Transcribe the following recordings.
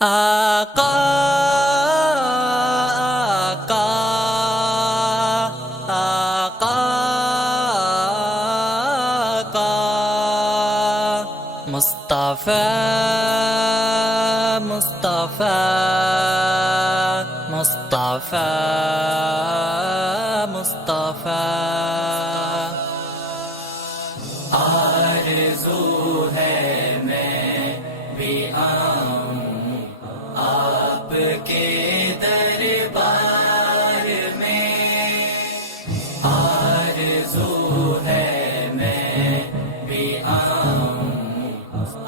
آقا آقا آقا آقا مصطفیٰ مصطفیٰ مصطفیٰ مصطفیٰ آرزو ہے میں بھی آؤں آپ کے دربار میں، آرزو ہے میں بھی آؤں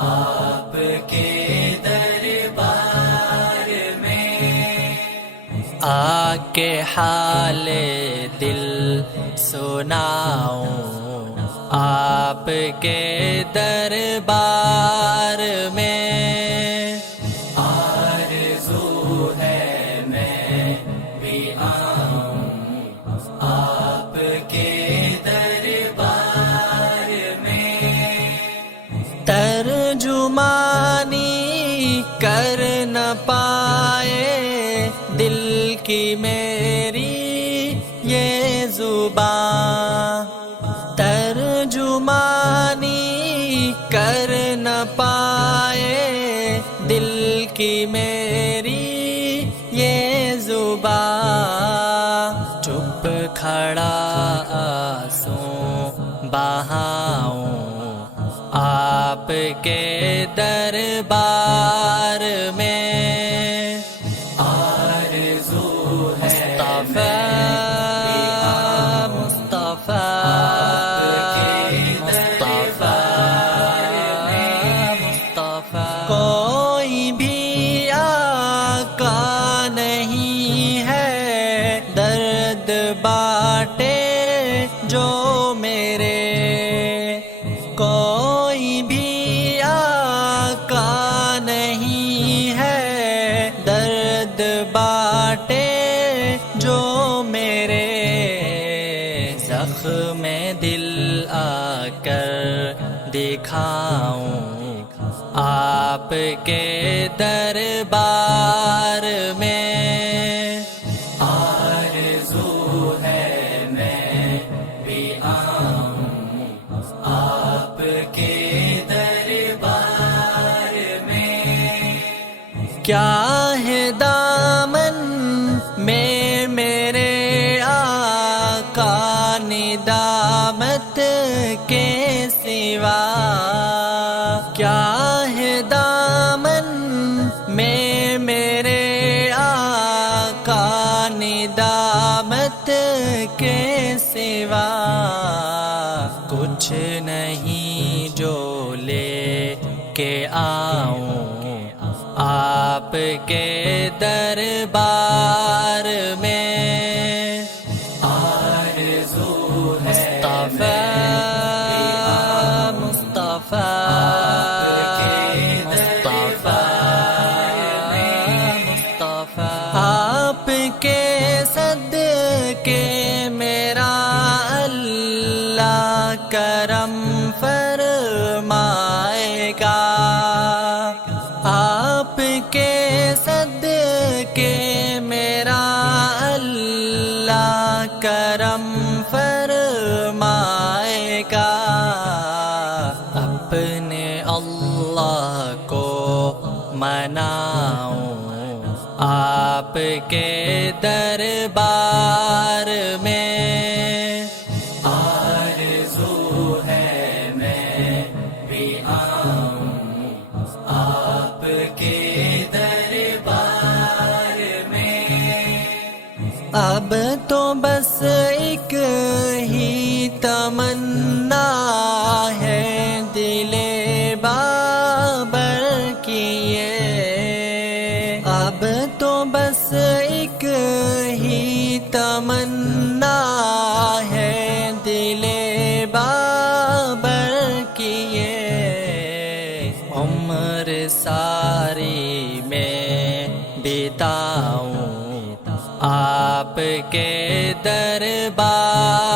آپ کے دربار میں، آ کے حال دل سناؤں آپ کے دربار میں، آرزو ہے میں بھی آؤں آپ کے دربار میں، ترجمانی کر نہ پائے دل کی میری یہ زبان، ترجمانی کر نہ پائے دل کی میری یہ زبان، چپ کھڑا آنسو بہاؤں آپ کے دربار میں، آرزو ہے مصطفیٰ کوئی بھی آقا نہیں ہے درد باٹے جو میرے، کوئی بھی آقا نہیں ہے درد باٹے جو میرے، زخم دل آ کر دکھاؤں آپ کے دربار میں، آرزو ہے میں بھی آؤں آپ کے دربار میں، کیا ہے دامن میں میرے آقا ندامت کے سوا، کیا ہے دامن میں میرے آقا ندامت کے سوا، کچھ نہیں جو لے کے آؤں آپ کے دربار میں، آرزو ہے مصطفیٰ آپ کے صدقے میرا اللہ کرم فرمائے گا، آپ کے صدقے میرا اللہ کرم فرمائے گا، اپنے اللہ کو مناؤں آپ کے دربار میں، آرزو ہے میں بھی آؤں آپ کے دربار میں، اب تو بس ایک ہی تمنا ہے دل بابر کی، اب تو بس ایک ہی تمنا ہے دل بابر کی، عمر ساری میں بتاؤں آپ کے دربار